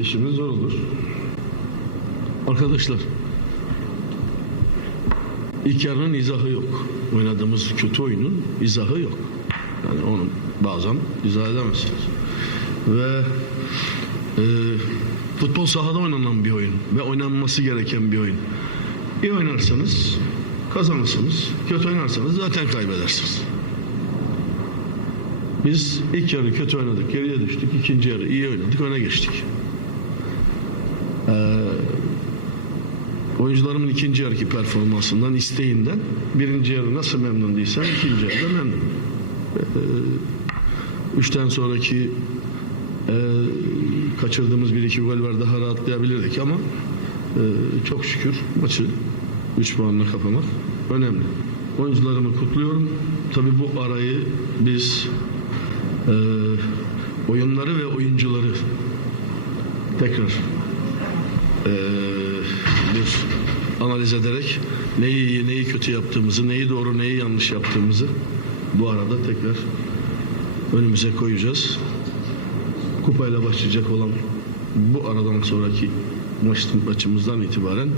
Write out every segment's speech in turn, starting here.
işimiz zor olur. Arkadaşlar ilk yarının izahı yok. Oynadığımız kötü oyunun izahı yok. Yani onu bazen izah edemezsiniz. Ve e, futbol sahada oynanan bir oyun ve oynanması gereken bir oyun. İyi oynarsanız kazanırsınız. Kötü oynarsanız zaten kaybedersiniz. Biz ilk yarı kötü oynadık, geriye düştük. İkinci yarı iyi oynadık, öne geçtik. Ee, oyuncularımın ikinci yarıki performansından, isteğinden birinci yarı nasıl memnun değilsem ikinci yarıda memnunum. Ee, üçten sonraki e, kaçırdığımız bir iki gol var daha rahatlayabilirdik ama e, çok şükür maçı 3 puanla kapamak önemli. Oyuncularımı kutluyorum. Tabii bu arayı biz e, oyunları ve oyuncuları tekrar e, bir analiz ederek neyi iyi neyi kötü yaptığımızı, neyi doğru neyi yanlış yaptığımızı bu arada tekrar önümüze koyacağız. Kupayla başlayacak olan bu aradan sonraki maç, maçımızdan itibaren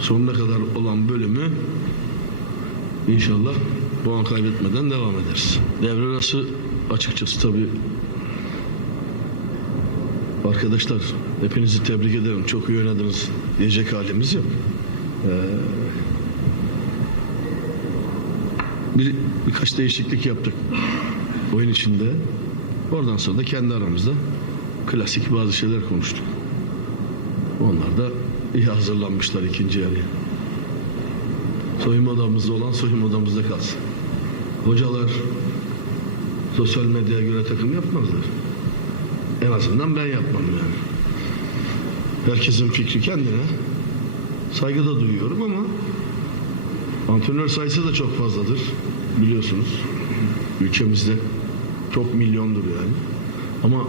sonuna kadar olan bölümü inşallah puan kaybetmeden devam ederiz. Devre arası açıkçası tabii arkadaşlar hepinizi tebrik ederim. Çok iyi oynadınız diyecek halimiz yok. Ee, bir, birkaç değişiklik yaptık oyun içinde. Oradan sonra da kendi aramızda klasik bazı şeyler konuştuk. Onlar da iyi hazırlanmışlar ikinci yarıya. Soyunma odamızda olan soyunma odamızda kalsın. Hocalar sosyal medyaya göre takım yapmazlar. En azından ben yapmam yani. Herkesin fikri kendine. Saygı da duyuyorum ama antrenör sayısı da çok fazladır. Biliyorsunuz. Ülkemizde çok milyondur yani. Ama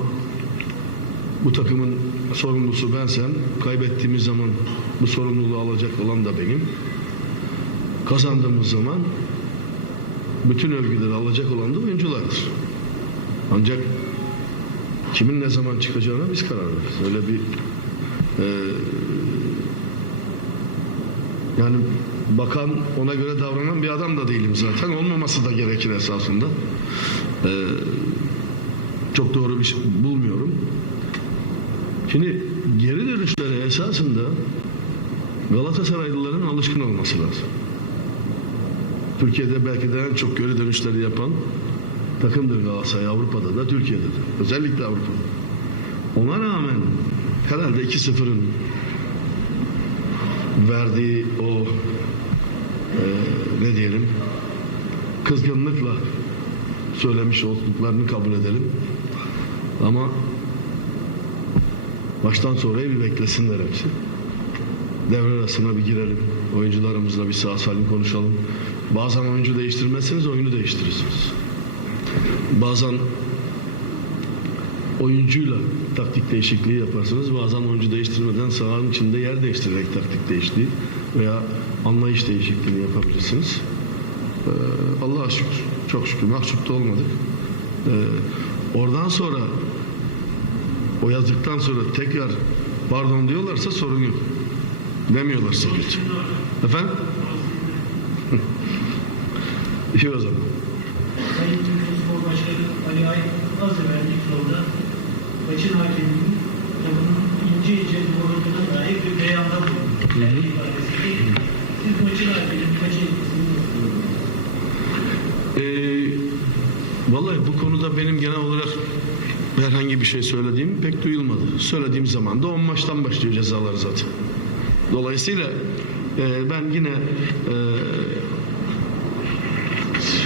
bu takımın sorumlusu bensem, kaybettiğimiz zaman bu sorumluluğu alacak olan da benim. Kazandığımız zaman bütün övgüleri alacak olan da oyunculardır. Ancak kimin ne zaman çıkacağına biz karar veririz. Öyle bir e, yani bakan ona göre davranan bir adam da değilim zaten. Olmaması da gerekir esasında. E, çok doğru bir şey bulmuyorum. Şimdi geri dönüşlere esasında Galatasaraylıların alışkın olması lazım. Türkiye'de belki de en çok geri dönüşleri yapan takımdır Galatasaray Avrupa'da da Türkiye'de de. Özellikle Avrupa'da. Ona rağmen herhalde 2-0'ın verdiği o e, ne diyelim kızgınlıkla söylemiş olduklarını kabul edelim. Ama baştan sonraya bir beklesinler hepsi. Devre arasına bir girelim. Oyuncularımızla bir sağ salim konuşalım. Bazen oyuncu değiştirmezseniz oyunu değiştirirsiniz. Bazen oyuncuyla taktik değişikliği yaparsınız. Bazen oyuncu değiştirmeden sahanın içinde yer değiştirerek taktik değişikliği veya anlayış değişikliğini yapabilirsiniz. Ee, Allah'a şükür. Çok şükür. Mahcup da olmadık. Ee, oradan sonra o yazdıktan sonra tekrar pardon diyorlarsa sorun yok. Demiyorlarsa geç. Efendim? İyi o zaman. Sayın Spor Başkanı Ali Ay az evvel ilk yolda maçın hakeminin takımın ince ince doğrulduğuna dair bir beyanda bulundu. Kendi ifadesi değil. Siz etkisini nasıl görüyorsunuz? Ee, vallahi bu konuda benim genel olarak herhangi bir şey söylediğim pek duyulmadı. Söylediğim zaman da 10 maçtan başlıyor cezalar zaten. Dolayısıyla e, ben yine e,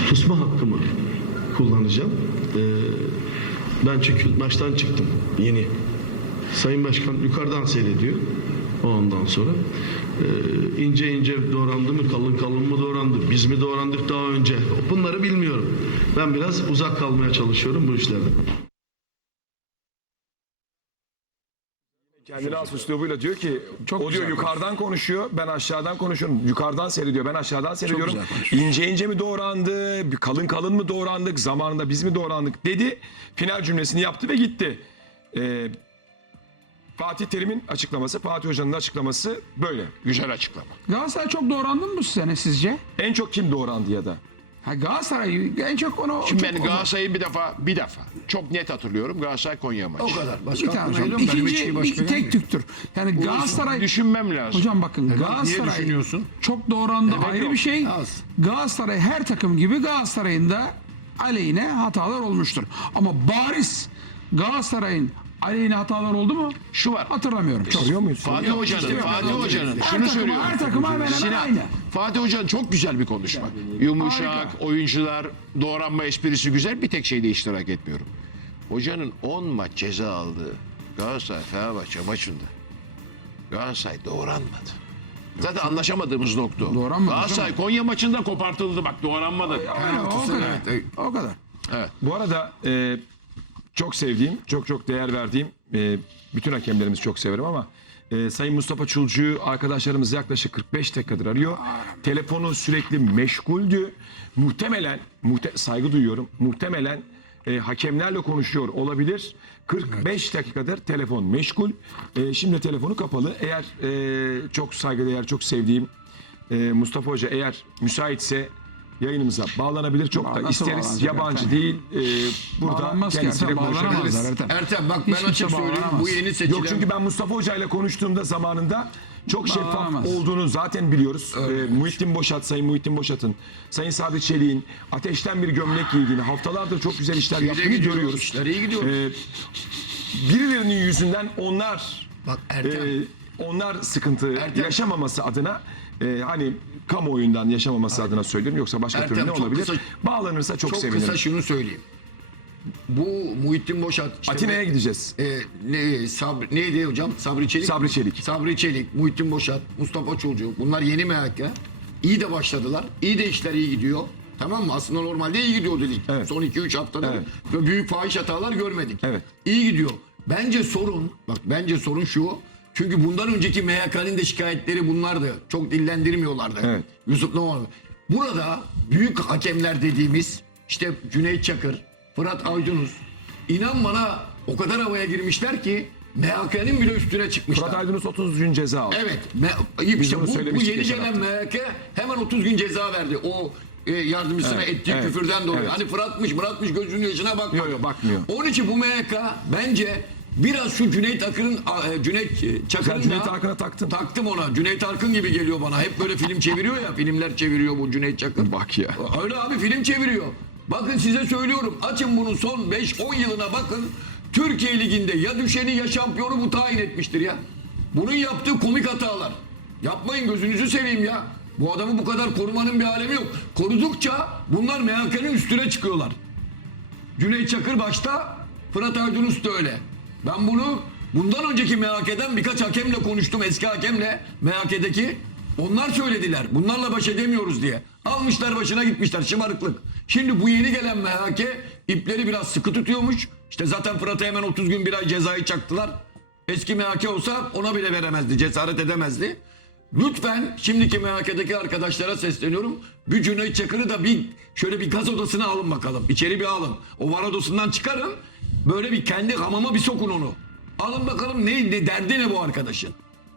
susma hakkımı kullanacağım. E, ben çünkü maçtan çıktım yeni. Sayın Başkan yukarıdan seyrediyor. Ondan sonra e, ince ince doğrandı mı, kalın kalın mı doğrandı, biz mi doğrandık daha önce? Bunları bilmiyorum. Ben biraz uzak kalmaya çalışıyorum bu işlerden. Has üslubuyla diyor ki o diyor yukarıdan konuşuyor ben aşağıdan konuşuyorum. Yukarıdan seyrediyor ben aşağıdan seyrediyorum. İnce ince mi doğrandı bir kalın kalın mı doğrandık zamanında biz mi doğrandık dedi. Final cümlesini yaptı ve gitti. Ee, Fatih Terim'in açıklaması, Fatih Hoca'nın açıklaması böyle. Güzel açıklama. Galatasaray çok doğrandı mı bu sene sizce? En çok kim doğrandı ya da? Ha Galatasaray en çok onu... Şimdi çok ben Galatasaray'ı bir defa bir defa çok net hatırlıyorum Galatasaray Konya maçı. O kadar. Bir Başka tane aklıma hocam. İkinci bir, başka tek tüktür. Yani Galatasaray... Düşünmem lazım. Hocam bakın Niye Galatasaray düşünüyorsun? çok doğrandı Demek ayrı yok. bir şey. Az. Galatasaray her takım gibi Galatasaray'ın da aleyhine hatalar olmuştur. Ama bariz Galatasaray'ın aleyhine hatalar oldu mu? Şu var. Hatırlamıyorum. Çok. Soruyor muyuz? Fatih Hoca'nın, işte Fatih yok. Hoca'nın Her şunu takıma- söylüyorum. her takıma hemen hemen Sinan, aynı. Fatih Hoca'nın çok güzel bir konuşma. Yumuşak, Harika. oyuncular, doğranma esprisi güzel. Bir tek şeyde iştirak etmiyorum. Hocanın 10 maç ceza aldığı Galatasaray Fenerbahçe maçında Galatasaray doğranmadı. Zaten anlaşamadığımız nokta. o. Doğranmadı Galatasaray Konya maçında kopartıldı bak doğranmadı. Öyle, o kadar. O kadar. Bu arada e, çok sevdiğim, çok çok değer verdiğim, e, bütün hakemlerimizi çok severim ama e, Sayın Mustafa Çulcu'yu arkadaşlarımız yaklaşık 45 dakikadır arıyor. Telefonu sürekli meşguldü. Muhtemelen, muhte- saygı duyuyorum, muhtemelen e, hakemlerle konuşuyor olabilir. 45 dakikadır telefon meşgul. E, şimdi telefonu kapalı. Eğer e, çok saygıdeğer, çok sevdiğim e, Mustafa Hoca eğer müsaitse yayınımıza bağlanabilir. Çok da Nasıl isteriz. bağlanacak Yabancı Ertem? değil. E, burada Bağlanmaz ki kendisiyle Ertem, konuşabiliriz. Ertem. Ertem bak Hiç ben kimse açık söyleyeyim. bağlanamaz. Bu yeni seçilen... Yok çünkü ben Mustafa Hoca ile konuştuğumda zamanında çok şeffaf Bağlanamaz. olduğunu zaten biliyoruz. Ee, Muhittin Boşat, Sayın Muhittin Boşat'ın, Sayın Sabri Çelik'in ateşten bir gömlek giydiğini, haftalardır çok güzel işler yaptığını gidiyor, görüyoruz. işler iyi gidiyor. Ee, birilerinin yüzünden onlar Bak Ertem. e, onlar sıkıntı Ertem. yaşamaması adına e, hani kamuoyundan yaşamaması adına söylüyorum yoksa başka Ertem, türlü ne çok olabilir? kısa- Bağlanırsa çok, çok sevinirim. kısa şunu söyleyeyim. Bu Muhittin Boşat. işte Atina'ya bu- gideceğiz. E, ne, Sabri, neydi hocam? Sabri Çelik. Sabri mi? Çelik. Sabri Çelik, Muhittin Boşat, Mustafa Çolcu. Bunlar yeni MHK. İyi de başladılar. İyi de işler iyi gidiyor. Tamam mı? Aslında normalde iyi gidiyordu lig. Evet. Son 2-3 haftada Evet. ve büyük fahiş hatalar görmedik. Evet. İyi gidiyor. Bence sorun, bak bence sorun şu. Çünkü bundan önceki MHK'nin de şikayetleri bunlardı. Çok dillendirmiyorlardı. Evet. Yusuf Noman. Burada büyük hakemler dediğimiz işte Cüneyt Çakır, Fırat Aydınus. İnan bana o kadar havaya girmişler ki MHK'nin bile üstüne çıkmışlar. Fırat Aydınus 30 gün ceza aldı. Evet. Me- işte bu, bu yeni gelen MHK hemen 30 gün ceza verdi. O e, yardımcısına Evet, ettiği evet, küfürden dolayı. evet. Hani Fırat'mış Murat'mış gözünün yaşına bakmadı. Yok, yok, bakmıyor. Onun için bu MHK bence biraz şu Cüneyt Akın'ın e, Cüneyt e, Çakır'ın Cüneyt Arkın'a taktın. Taktım ona. Cüneyt Arkın gibi geliyor bana. Hep böyle film çeviriyor ya. Filmler çeviriyor bu Cüneyt Çakır. Bak ya. Öyle abi film çeviriyor. Bakın size söylüyorum. Açın bunun son 5-10 yılına bakın. Türkiye Ligi'nde ya düşeni ya şampiyonu bu tayin etmiştir ya. Bunun yaptığı komik hatalar. Yapmayın gözünüzü seveyim ya. Bu adamı bu kadar korumanın bir alemi yok. Korudukça bunlar MHK'nin üstüne çıkıyorlar. Cüneyt Çakır başta, Fırat Aydınus da öyle. Ben bunu bundan önceki MHK'den birkaç hakemle konuştum, eski hakemle MHK'deki. Onlar söylediler. Bunlarla baş edemiyoruz diye. Almışlar başına gitmişler şımarıklık. Şimdi bu yeni gelen MHK ipleri biraz sıkı tutuyormuş. İşte zaten Fırat'a hemen 30 gün bir ay cezayı çaktılar. Eski MHK olsa ona bile veremezdi, cesaret edemezdi. Lütfen şimdiki MHK'daki arkadaşlara sesleniyorum. Bir Cüneyt Çakır'ı da bir şöyle bir gaz odasına alın bakalım. İçeri bir alın. O var odasından çıkarın. Böyle bir kendi hamama bir sokun onu. Alın bakalım ne, ne derdi ne bu arkadaşın?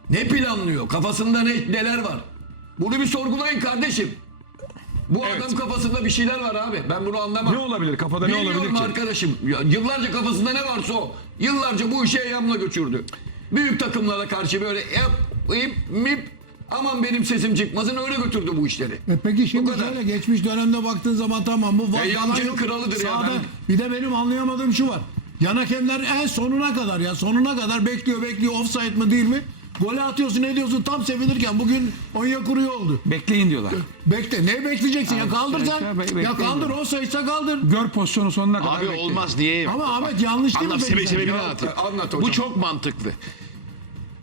Ne planlıyor? Kafasında ne neler var? Bunu bir sorgulayın kardeşim. Bu Evet. adam kafasında bir şeyler var abi. Ben bunu anlamam. Ne olabilir? Kafada ne olabilir ki? arkadaşım. Ya, yıllarca kafasında ne varsa o. Yıllarca bu işe yamla götürdü. Büyük takımlara karşı böyle yap, ip, mip, aman benim sesim çıkmasın öyle götürdü bu işleri. E peki şimdi Bu kadar. şöyle geçmiş dönemde baktığın zaman tamam bu var. E, yalan yancının yok. kralıdır ya, Sağda- ben- Bir de benim anlayamadığım şu var. Yan hakemler en sonuna kadar ya sonuna kadar bekliyor bekliyor offside mı değil mi? Golü atıyorsun ne diyorsun tam sevinirken bugün Onyekuru oldu. Bekleyin diyorlar. Bekle ne bekleyeceksin ya kaldır sen. şey, be- Ya kaldır diyorum. offside'sa kaldır. Gör pozisyonu sonuna kadar Abi bekleyin. olmaz diye. Ama Ahmet yanlış değil mi? Anlat peki sebe sebebini Ya, anlatayım. anlat hocam. Bu çok mantıklı.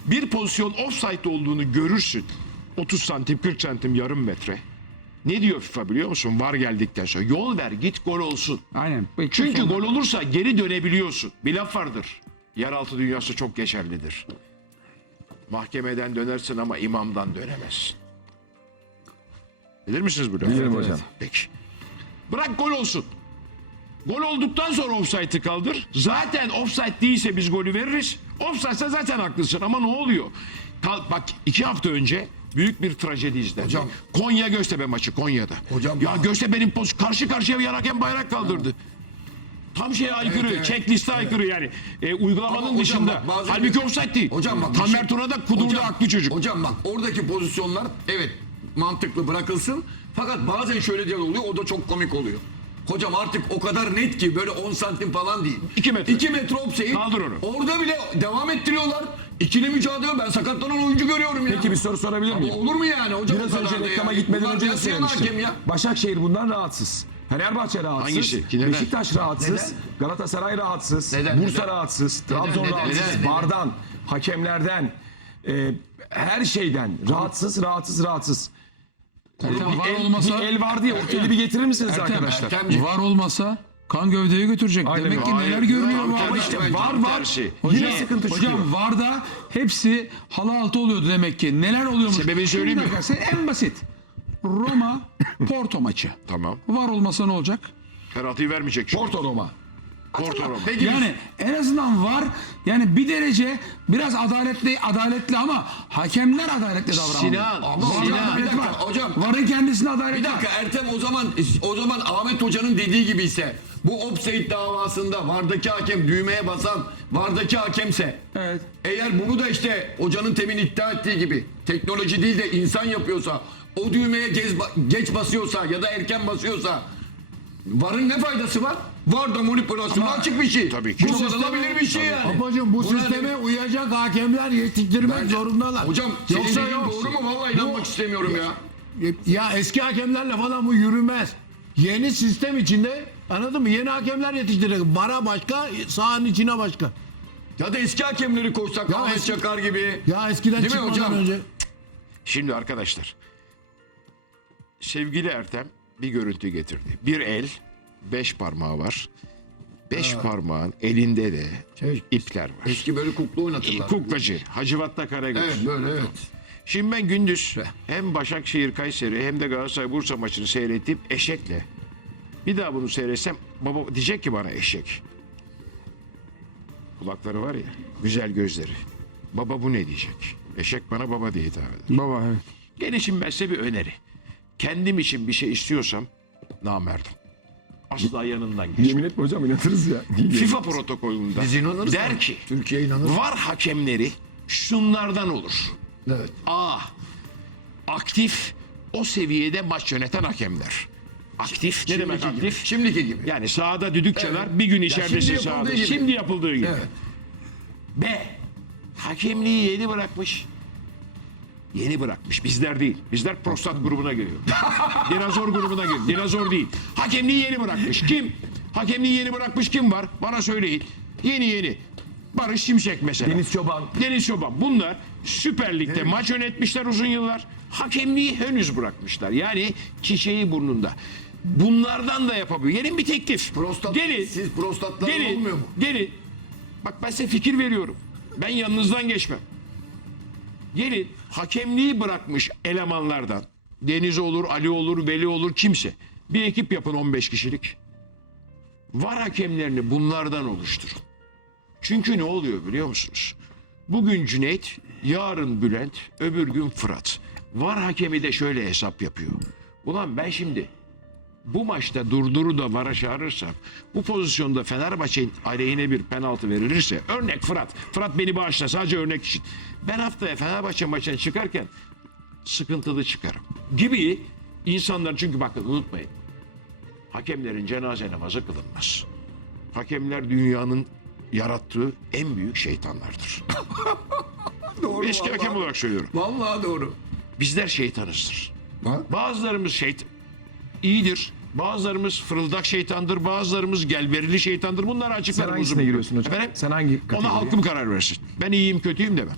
Bir pozisyon offside olduğunu görürsün. 30 santim 40 santim yarım metre. Ne diyor FIFA biliyor musun? Var geldikten sonra yol ver git gol olsun. Aynen. Bekle Çünkü sonra. gol olursa geri dönebiliyorsun. Bir laf vardır. Yeraltı dünyası çok geçerlidir. Mahkemeden dönersin ama imamdan dönemezsin. Bilir misiniz bu lafı? Bilirim hocam. Peki. Bırak gol olsun. Gol olduktan sonra offside'ı kaldır. Zaten offside değilse biz golü veririz. Offside'sa zaten haklısın ama ne oluyor? Kal- bak iki hafta önce büyük bir trajedi izlendi. Hocam- Konya Göztepe maçı Konya'da. Hocam ya bak- Göztepe'nin poz- karşı karşıya yanarken bayrak kaldırdı. Tam şeye aykırı, evet. checkliste aykırı yani. E, uygulamanın Ama dışında. bak, Halbuki offside değil. Hocam bak, Tamer şey- Tuna da kudurdu Hocam- haklı çocuk. Hocam bak oradaki pozisyonlar evet mantıklı bırakılsın. Fakat bazen şöyle diyor oluyor o da çok komik oluyor. Hocam artık o kadar net ki böyle 10 santim falan değil. İki metre. 2 metre offside. Kaldır onu. Orada bile devam ettiriyorlar. İkili mücadele ben sakatlanan oyuncu görüyorum ya. Peki bir soru sorabilir Ama miyim? olur mu yani hocam? Biraz önce reklama yani? gitmeden Bunlar önce de söylemiştim. ya. Başakşehir bundan rahatsız. Fenerbahçe rahatsız. Hangisi? Ki neden? Beşiktaş rahatsız. Galatasaray rahatsız. Neden? Bursa Neden? rahatsız. Trabzon Neden? rahatsız. Neden? Vardan, hakemlerden, e, her şeyden rahatsız, rahatsız, rahatsız. Ertem Bir var el, olmasa bir el var diye ortayı bir getirir misiniz Ertem, arkadaşlar? Ertemciğim. var olmasa kan gövdeyi götürecek. Aynen Demek öyle. ki Hayır, neler görünüyor tam bu arada. işte var var. tersi. Yine sıkıntı çıkıyor. Hocam VAR'da hepsi halı altı oluyordu demek ki. Neler oluyormuş? Sebebini söyleyeyim mi? dakika, sen- En basit. Roma Porto maçı. Tamam. VAR olmasa ne olacak? Penaltıyı vermeyecek çünkü. Porto Roma. Porto Roma. Peki Yani en azından var yani bir derece biraz adaletli adaletli ama hakemler adaletli davranmıyor. Sinan, Ama Sinan. Var'da adalet Bir dakika, var. hocam. Varın kendisine adalet Bir var. dakika Ertem o zaman o zaman Ahmet Hoca'nın dediği gibi ise bu offside davasında vardaki hakem düğmeye basan vardaki hakemse Evet. eğer bunu da işte hocanın temin iddia ettiği gibi teknoloji değil de insan yapıyorsa o düğmeye geç, geç basıyorsa ya da erken basıyorsa varın ne faydası var? Var da manipülasyona açık bir şey. Tabii ki. Bu kullanılabilir bir şey yani. Babacım bu Buna sisteme ne- uyacak hakemler yetiştirmek Bence- zorundalar. Hocam senin Yoksa dediğin yok. doğru mu? Vallahi inanmak istemiyorum ya. Ya eski hakemlerle falan bu yürümez. Yeni sistem içinde anladın mı? Yeni hakemler yetiştirecek. Bara başka, sahanın içine başka. Ya da eski hakemleri koysak Ya Ahmet eski- Çakar gibi. Ya eskiden Değil çıkmadan hocam? önce. Şimdi arkadaşlar. Sevgili Ertem bir görüntü getirdi. Bir el, beş parmağı var. Beş parmağın elinde de Şey- ipler var. Eski böyle kukla oynatırlar. Kuklacı, Hacivat'ta Karagöz. Evet böyle evet. Şimdi ben gündüz hem Başakşehir Kayseri hem de Galatasaray Bursa maçını seyrettim eşekle. Bir daha bunu seyretsem baba diyecek ki bana eşek. Kulakları var ya güzel gözleri. Baba bu ne diyecek? Eşek bana baba diye hitap eder. Baba evet. Gelişim ben size bir öneri. Kendim için bir şey istiyorsam namerdim. Asla yanından geç. Yemin etme hocam inanırız ya. FIFA protokolünde Biz inanırız der ki Türkiye inanır. var hakemleri şunlardan olur. Evet. A. Aktif o seviyede maç yöneten hakemler. Aktif ne demek Şimdiki gibi. aktif? Şimdiki gibi. Yani sahada düdük çalar bir gün içeridesin şimdi sahada. gibi. Şimdi yapıldığı gibi. Evet. B. Hakemliği yeni bırakmış. Yeni bırakmış. Bizler değil. Bizler prostat grubuna giriyor. Dinozor grubuna giriyor. Dinozor değil. Hakemliği yeni bırakmış. Kim? Hakemliği yeni bırakmış kim var? Bana söyleyin. Yeni yeni. Barış Şimşek mesela. Deniz Çoban. Deniz Çoban. Bunlar Süper Lig'de maç yönetmişler uzun yıllar. Hakemliği henüz bırakmışlar. Yani çiçeği burnunda. Bunlardan da yapabiliyor. Gelin bir teklif. Prostat, Gelin. siz prostatlar Gelin. olmuyor mu? Gelin. Bak ben size fikir veriyorum. Ben yanınızdan geçmem. Gelin hakemliği bırakmış elemanlardan. Deniz olur, Ali olur, Veli olur kimse. Bir ekip yapın 15 kişilik. Var hakemlerini bunlardan oluşturun. Çünkü ne oluyor biliyor musunuz? Bugün Cüneyt, yarın Bülent, öbür gün Fırat. Var hakemi de şöyle hesap yapıyor. Ulan ben şimdi bu maçta durduru da vara çağırırsam bu pozisyonda Fenerbahçe'nin aleyhine bir penaltı verilirse örnek Fırat. Fırat beni bağışla sadece örnek için. Ben haftaya Fenerbahçe maçına çıkarken sıkıntılı çıkarım. Gibi insanlar çünkü bakın unutmayın. Hakemlerin cenaze namazı kılınmaz. Hakemler dünyanın yarattığı en büyük şeytanlardır. Doğru Eski vallahi. hakem olarak söylüyorum. Vallahi doğru. Bizler şeytanızdır. Ha? Bazılarımız şeyt iyidir. Bazılarımız fırıldak şeytandır. Bazılarımız gelberili şeytandır. Bunları Sen açıklarım hangisine uzun. giriyorsun hocam? Efendim? Sen hangi Ona kategoriye? halkım karar versin. Ben iyiyim kötüyüm demem.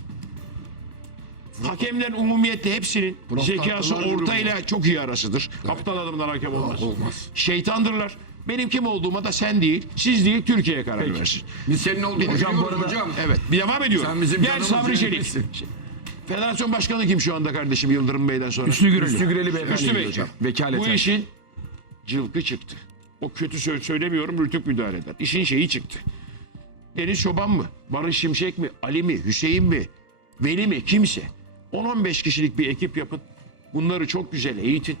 Hakemlerin umumiyette hepsinin Prostatlılar zekası grubu. ortayla çok iyi arasıdır. Aptal adamdan hakem olmaz. olmaz. Şeytandırlar. Benim kim olduğuma da sen değil, siz değil, Türkiye karar versin. Biz senin olduğunu Hocam bu arada- hocam. Evet, bir devam ediyorum. Sen bizim Gel Sabri Çelik. Federasyon başkanı kim şu anda kardeşim Yıldırım Bey'den sonra? Hüsnü Gürel'i. Üstü Güreli beyefendi Üstü Bey. hocam. Vekaleten. Bu işin cılkı çıktı. O kötü sö- söylemiyorum rütük müdahale eder. İşin şeyi çıktı. Deniz Çoban mı? Barış Şimşek mi? Ali mi? Hüseyin mi? Veli mi? Kimse. 10-15 kişilik bir ekip yapın. Bunları çok güzel eğitin.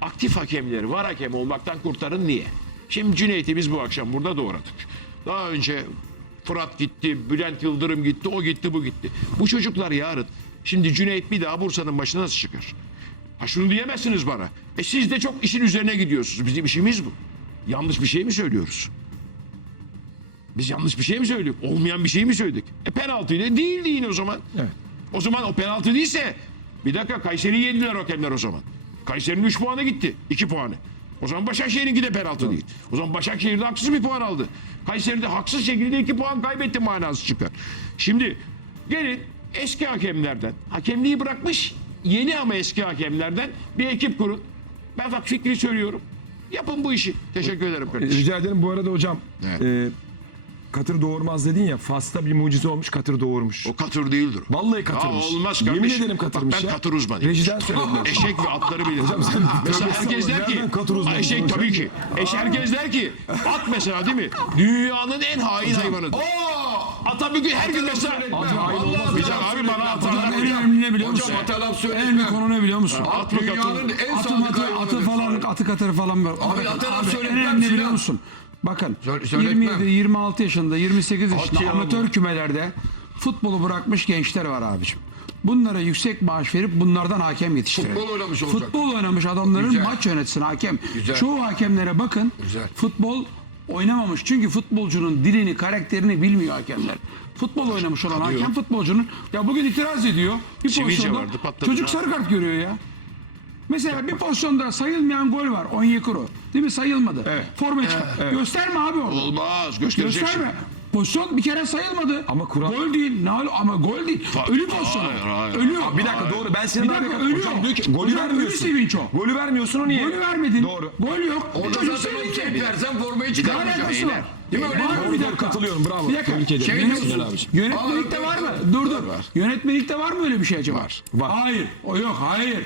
Aktif hakemleri var hakem olmaktan kurtarın niye? Şimdi Cüneyt'i biz bu akşam burada doğradık. Daha önce Fırat gitti, Bülent Yıldırım gitti, o gitti, bu gitti. Bu çocuklar yarın. Şimdi Cüneyt bir daha Bursa'nın başına nasıl çıkar? Ha şunu diyemezsiniz bana. E siz de çok işin üzerine gidiyorsunuz. Bizim işimiz bu. Yanlış bir şey mi söylüyoruz? Biz yanlış bir şey mi söyledik? Olmayan bir şey mi söyledik? E penaltıydı. Değil deyin o zaman. Evet. O zaman o penaltı değilse bir dakika Kayseri'yi yediler hakemler o zaman. Kayseri'nin 3 puanı gitti. 2 puanı. O zaman Başakşehir'inki de penaltı değil. O zaman Başakşehir'de haksız bir puan aldı. Kayseri'de haksız şekilde 2 puan kaybetti manası çıkar. Şimdi gelin eski hakemlerden, hakemliği bırakmış yeni ama eski hakemlerden bir ekip kurun. Ben bak fikri söylüyorum. Yapın bu işi. Teşekkür ederim kardeşim. Rica ederim. Bu arada hocam Evet. e, katır doğurmaz dedin ya. Fas'ta bir mucize olmuş katır doğurmuş. O katır değildir. o. Vallahi katırmış. olmaz Yemin kardeşim. ederim katırmış Bak ben ya. katır uzmanıyım. Rejiden söylediler. Eşek ve atları bilir. mesela herkes der ki, Nereden katır uzmanı eşek hocam? tabii ki. Eş herkes der ki, at mesela değil mi? Dünyanın en hain hayvanıdır. Ata bir gün her gün mesela. Vallahi Bir dakika abi bana at. Hocam en önemli ne biliyor musun? Hocam ata laf En önemli konu ne biliyor musun? At dünyanın en Atı, sadık atı, atı hayvanıdır. falan, atı katırı falan var. Abi atı laf en söyletmem önemli ne Sinan. biliyor musun? Bakın Söyle- söyletmem. 27, 26 yaşında, 28 yaşında ya amatör kümelerde futbolu bırakmış gençler var abiciğim. Bunlara yüksek maaş verip bunlardan hakem yetiştirelim. Futbol oynamış olacak. Futbol oynamış adamların Güzel. maç yönetsin hakem. Güzel. Çoğu hakemlere bakın. Güzel. Futbol oynamamış. Çünkü futbolcunun dilini, karakterini bilmiyor hakemler. Futbol oynamış olan hakem futbolcunun ya bugün itiraz ediyor. Bir pozisyonda vardı, patladı. çocuk sarı kart görüyor ya. Mesela bir pozisyonda sayılmayan gol var. Onyekuru. Değil mi? Sayılmadı. Evet. Forma çıkar. Gösterme abi orada. Olmaz göstereceksin. Gösterme. Pozisyon bir kere sayılmadı. Ama kural- Gol değil. Ne hal- ama gol değil. Fa- Ölü pozisyon. Hayır, hayır. Ölüyor. Bir dakika doğru. Ben Sinan Bir dakika, abi ölüyor. hocam diyor ki golü Hocam, ölü vermiyorsun. sevinç o. Golü vermiyorsun o niye? Golü vermedin. Doğru. Gol yok. Orada Çocuk zaten sevince. offside versen formayı Ne çıkarmayacak. alakası var? Değil mi öyle? Var mı bir dakika? Katılıyorum bravo. Bir dakika. Tebrik ederim. Şey diyorsun. Yönetmelikte var mı? Dur dur. Yönetmelikte var mı öyle bir şey acaba? Var, var. Hayır. O yok. Hayır.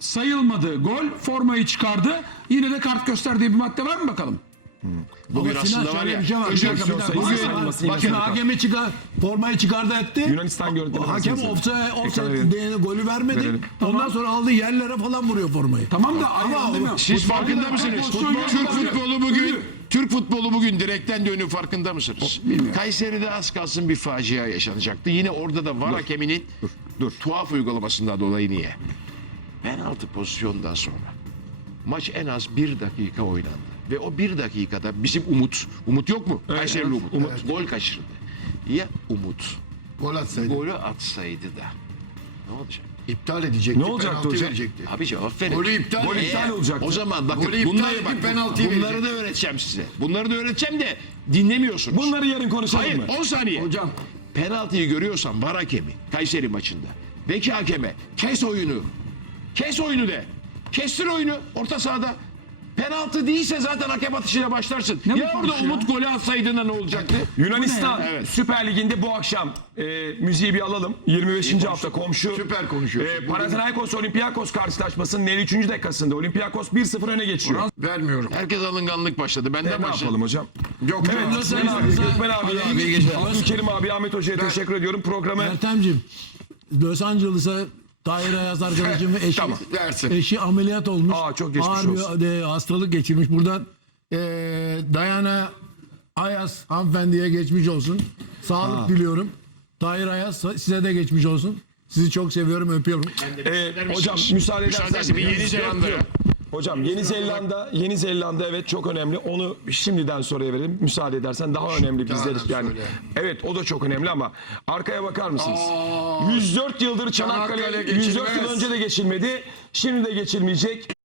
Sayılmadı. Gol formayı çıkardı. Yine de kart göster diye bir madde var mı bakalım? Bugün Ama aslında var ya. bir şey var. Bir özür- dakika, bir dakika. sayısı Bugün- sayılması yine Bakın hakemi çıkar, formayı çıkardı etti. Yunanistan görüntüleri Hakem offside, offside diye golü vermedi. Verelim. Ondan sonra aldı yerlere falan vuruyor formayı. Tamam da Ama? Siz farkında mısınız? Türk futbolu bugün Türk futbolu bugün direkten dönüyor farkında mısınız? Kayseri'de az kalsın bir facia yaşanacaktı. Yine orada da var hakeminin dur. tuhaf uygulamasından dolayı niye? Penaltı pozisyondan sonra maç en az bir dakika oynandı. Ve o bir dakikada bizim Umut, Umut yok mu? Kayseri'li Umut. Gol kaçırdı. Ya Umut Gol atsaydı. golü atsaydı da ne olacak? iptal edecekti. Ne olacaktı hocam? verecekti. Abi cevap verin. Golü iptal Gol et. iptal olacaktı. O zaman bakın Golü iptal bunları edip bak, penaltıyı bunları verecek. da öğreteceğim size. Bunları da öğreteceğim de dinlemiyorsunuz. Bunları yarın konuşalım Hayır mı? 10 saniye. Hocam. Penaltıyı görüyorsan var hakemi Kayseri maçında. De ki hakeme kes oyunu. Kes oyunu de. Kestir oyunu orta sahada. Penaltı değilse zaten hakem atışıyla başlarsın. Ne ya orada? Umut golü atsaydın da ne olacaktı? Yunanistan Evet. Süper Ligi'nde bu akşam e, müziği bir alalım. 25. hafta komşu. Süper konuşuyorsun. E, Panathinaikos Olympiakos karşılaşmasının 53. dakikasında Olympiakos 1-0 öne geçiyor. Vermiyorum. Herkes alınganlık başladı. Benden E, ne başladı. yapalım hocam? Yok. Evet, yok. Sinan abi, Gökmen abi, Abdülkerim abi, Ahmet Hoca'ya teşekkür ediyorum. Programı Ertem'cim Los Angeles'a Tahir Ayaz arkadaşım eşi, Tamam, versin. eşi ameliyat olmuş. Aa, çok geçmiş Ağır bir e, hastalık geçirmiş. Buradan e, Dayana Ayaz hanımefendiye geçmiş olsun. Sağlık diliyorum. Tahir Ayaz size de geçmiş olsun. Sizi çok seviyorum, öpüyorum. e, hocam müsaade Müsaade edersen bir Yeni Zelanda'ya. Hocam Yeni Zelanda, Yeni Zelanda evet çok önemli. Onu şimdiden soruya verelim. Müsaade edersen daha önemli bizler için. Yani söyle. evet o da çok önemli ama arkaya bakar mısınız? 104 yıldır Çanakkale, Çanakkale 104 yıl geçilmez. önce de geçilmedi. Şimdi de geçilmeyecek.